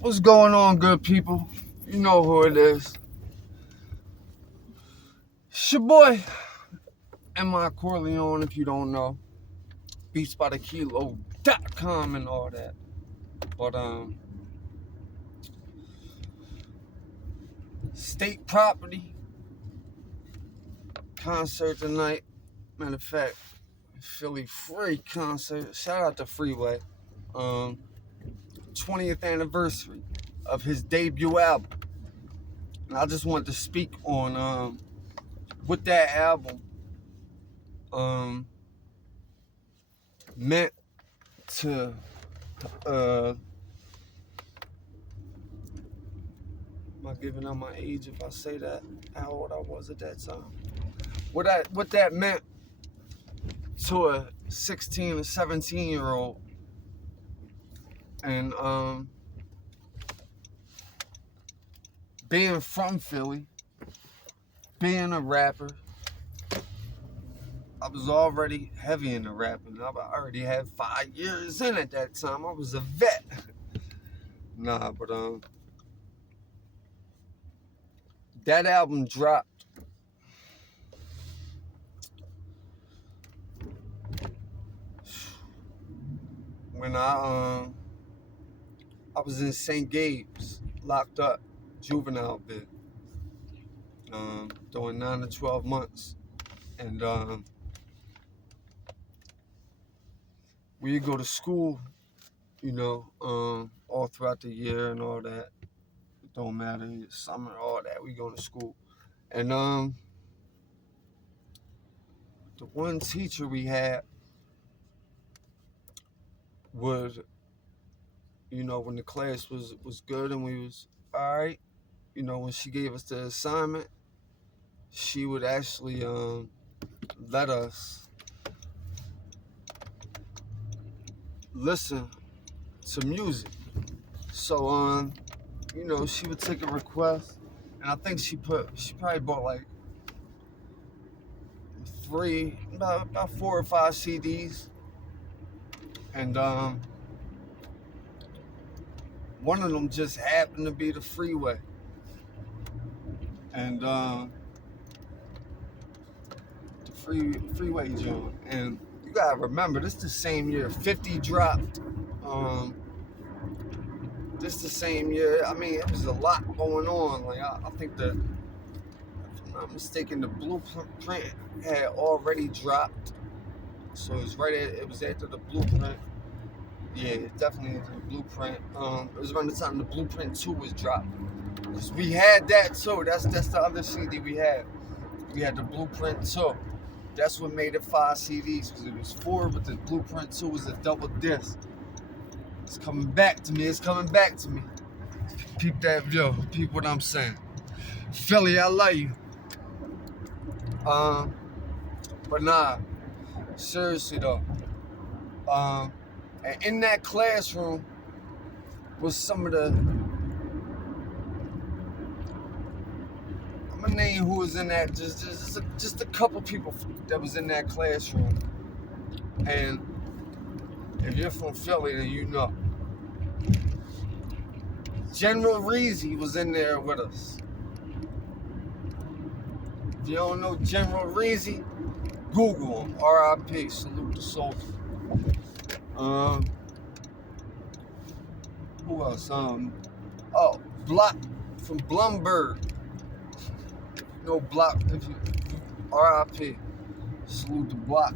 What's going on, good people? You know who it is. It's your boy, M-I-Corleone, if you don't know. BeatsByTheKilo.com and all that. But, state property concert tonight. Matter of fact, Philly Free concert. Shout out to Freeway. 20th anniversary of his debut album. And I just wanted to speak on, what that album, meant to, am I giving out my age if I say that? How old I was at that time? What that meant to a 16 or 17-year-old, and being from Philly, being a rapper, I was already heavy into rapping. I already had 5 years in at that time. I was a vet. Nah, but that album dropped when I was in St. Gabe's, locked up, juvenile bit, doing 9 to 12 months, and we'd go to school, all throughout the year and all that. It don't matter, summer, all that. We go to school, and the one teacher we had would, when the class was good and we was all right, when she gave us the assignment, she would actually let us listen to music. So she would take a request, and I think she probably bought like about 4 or 5 CDs, and one of them just happened to be the Freeway, and the Freeway joint. And you gotta remember, this the same year 50 dropped. This the same year. I mean, it was a lot going on. Like I think if I'm not mistaken, the Blueprint had already dropped, so it was after the Blueprint. Yeah, definitely after the Blueprint. It was around the time the Blueprint 2 was dropped. Cause we had that too. That's the other CD we had. We had the Blueprint 2. That's what made it 5 CDs, because it was 4, but the Blueprint 2 was a double disc. It's coming back to me. Peep that view. Peep what I'm saying. Philly, I love you. But nah, seriously though. And in that classroom was some of the, I'm gonna name who was in that, just a couple people that was in that classroom. And if you're from Philly, then you know. General Reezy was in there with us. If you don't know General Reezy, Google him. R.I.P. Salute the soldier. Who else? Block from Blumberg. No Block. R.I.P. Salute the Block.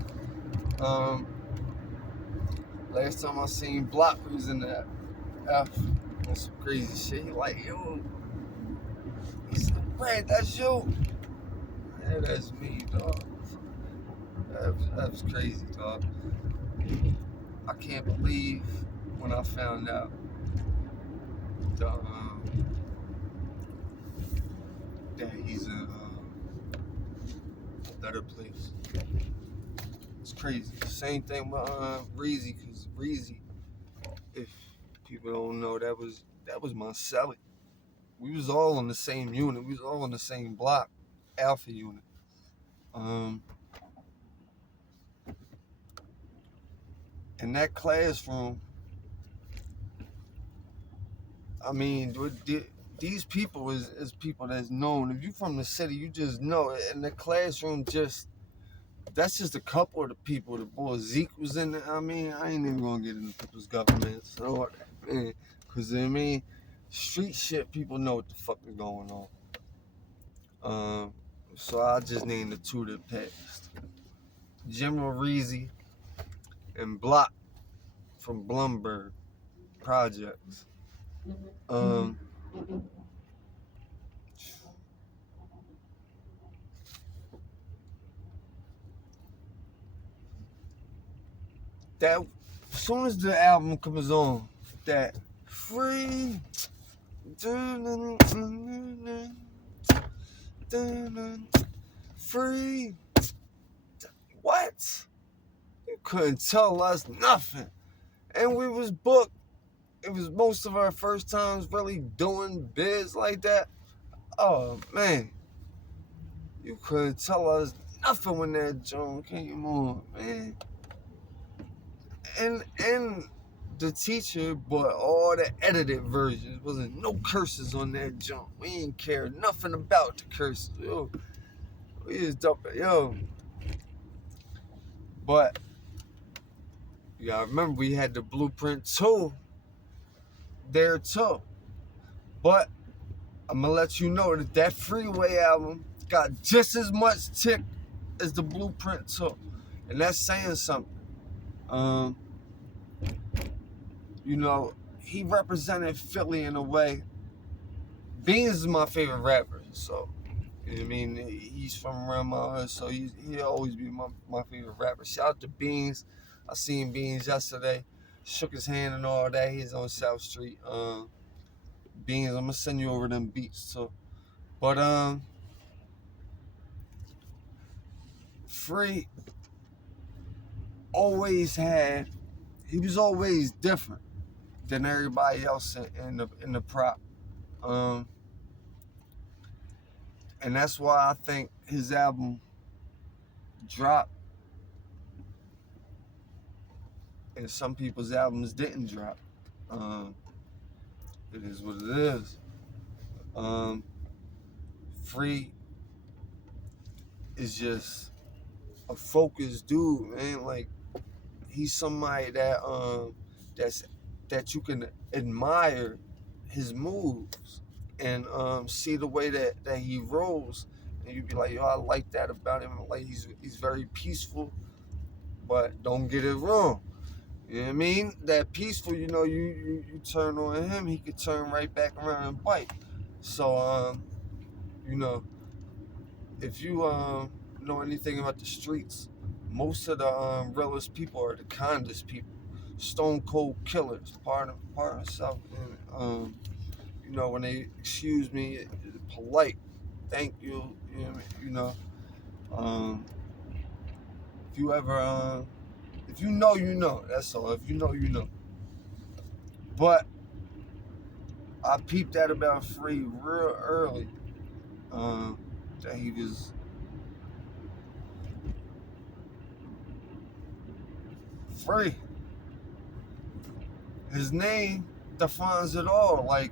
Last time I seen Block, he was in that F on some crazy shit. He like, yo, he's the Brad, that's you. Yeah, that's me, dog. That was crazy, dog. I can't believe when I found out that he's in a better place. It's crazy. Same thing with Reezy, because Reezy, if people don't know, that was my celly. We was all on the same unit. We was all on the same block, Alpha unit. In that classroom, I mean, these people is people that's known. If you from the city, you just know it. In the classroom, that's just a couple of the people. The boy Zeke was in there. I mean, I ain't even gonna get into people's governments and all that, man. Cause I mean, street shit, people know what the fuck is going on. So I just named the two that passed. General Reezy and Block from Blumberg Projects. Um, that as soon as the album comes on, that free, free, what? You couldn't tell us nothing, and we was booked. It was most of our first times really doing biz like that. Oh man, you couldn't tell us nothing when that joint came on, man. And the teacher bought all the edited versions. Wasn't no curses on that junk. We didn't care nothing about the curses. Yo, we just dump it, yo. But you gotta remember we had the blueprint too there too. But I'm gonna let you know that that Freeway album got just as much tick as the blueprint too, and that's saying something. Um, you know, he represented Philly in a way. Beans is my favorite rapper, so you know what I mean, he's from around my hood, so he'll always be my favorite rapper. Shout out to Beans. I seen Beans yesterday, shook his hand and all that. He's on South Street. Beans, I'm gonna send you over them beats too. But Free always had, he was always different than everybody else in the prop. Um, and that's why I think his album dropped and some people's albums didn't drop. Um, it is what it is. Um, Free is just a focused dude, man. Like he's somebody that's that you can admire his moves and see the way that he rolls, and you be like, yo, I like that about him. Like he's very peaceful, but don't get it wrong. You know what I mean? That peaceful, you know, you turn on him, he could turn right back around and bite. So you know, if you know anything about the streets, most of the realest people are the kindest people, stone cold killers. Pardon myself. And, you know, when they excuse me, polite, thank you. You know, um, if you ever if you know, you know. That's all. If you know, you know. But I peeped that about Free real early. That he was free. His name defines it all. Like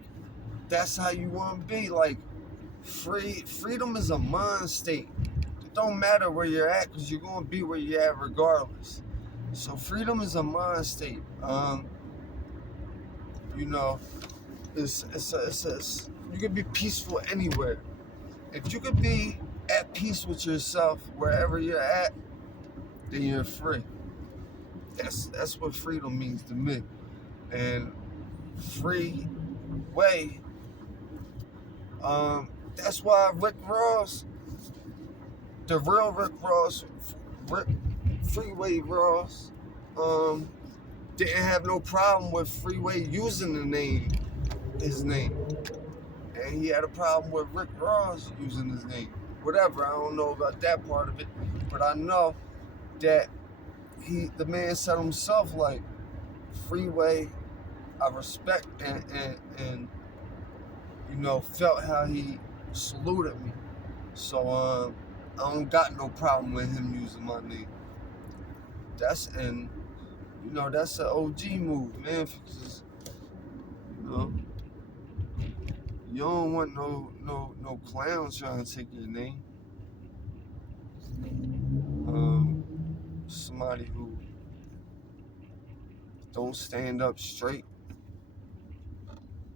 that's how you want to be. Like freedom is a mind state. It don't matter where you're at because you're gonna be where you're at regardless. So freedom is a mind state. You know, it's you can be peaceful anywhere. If you could be at peace with yourself wherever you're at, then you're free. That's what freedom means to me. And free way. That's why Rick Ross, the real Rick Ross, Rick, Freeway Ross, didn't have no problem with Freeway using his name. And he had a problem with Rick Ross using his name. Whatever, I don't know about that part of it, but I know that the man said himself like, Freeway, I respect and you know, felt how he saluted me. So I don't got no problem with him using my name. And you know, that's an OG move, man. Because, you know, You don't want no clowns trying to take your name. Somebody who don't stand up straight.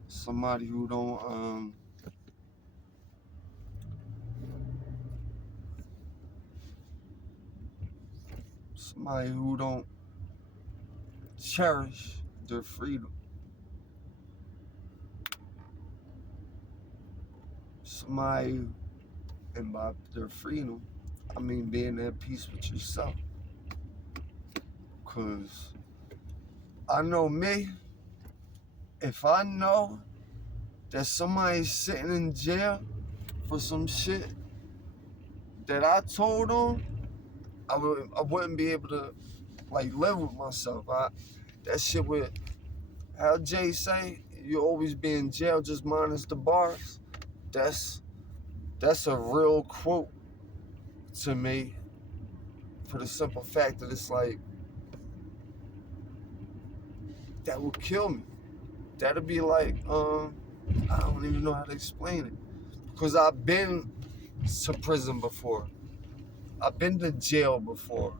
Somebody who don't somebody who don't cherish their freedom. Somebody, and by their freedom, I mean being at peace with yourself. Cause I know me, if I know that somebody's sitting in jail for some shit that I told them, I wouldn't be able to like live with myself. That shit with how jayz say, you always be in jail just minus the bars. That's a real quote to me, for the simple fact that it's like, that would kill me. That'd be like, I don't even know how to explain it. Because I've been to prison before. I've been to jail before.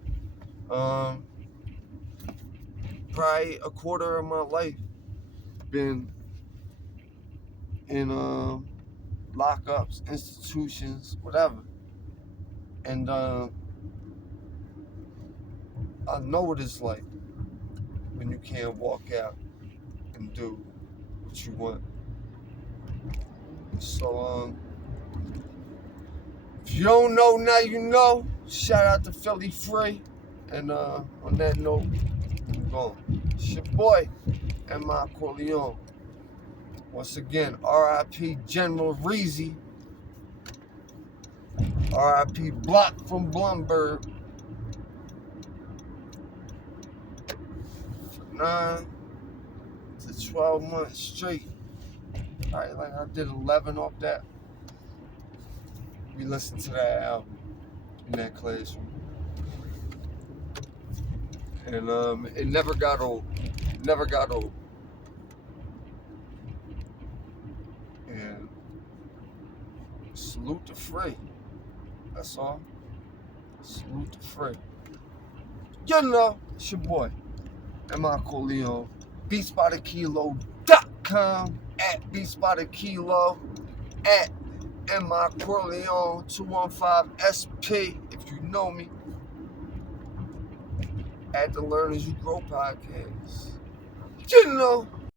Probably a quarter of my life been in lockups, institutions, whatever. And I know what it's like when you can't walk out and do what you want. So if you don't know, now you know. Shout out to Philly Free. And on that note, I'm going. It's your boy, M-I-Corleone. Once again, R.I.P. General Reezy. R.I.P. Block from Blumberg. For 9 to 12 months straight. Alright, like I did 11 off that. We listened to that album in that classroom. And it never got old. Never got old. And salute to Free. That's all. Salute to Free. You know, it's your boy, M-I-Corleone. BeatsByTheKilo.com, at BeatsByTheKilo, at M-I-Corleone 215SP, if you know me. At the Learn As You Grow podcast. You know.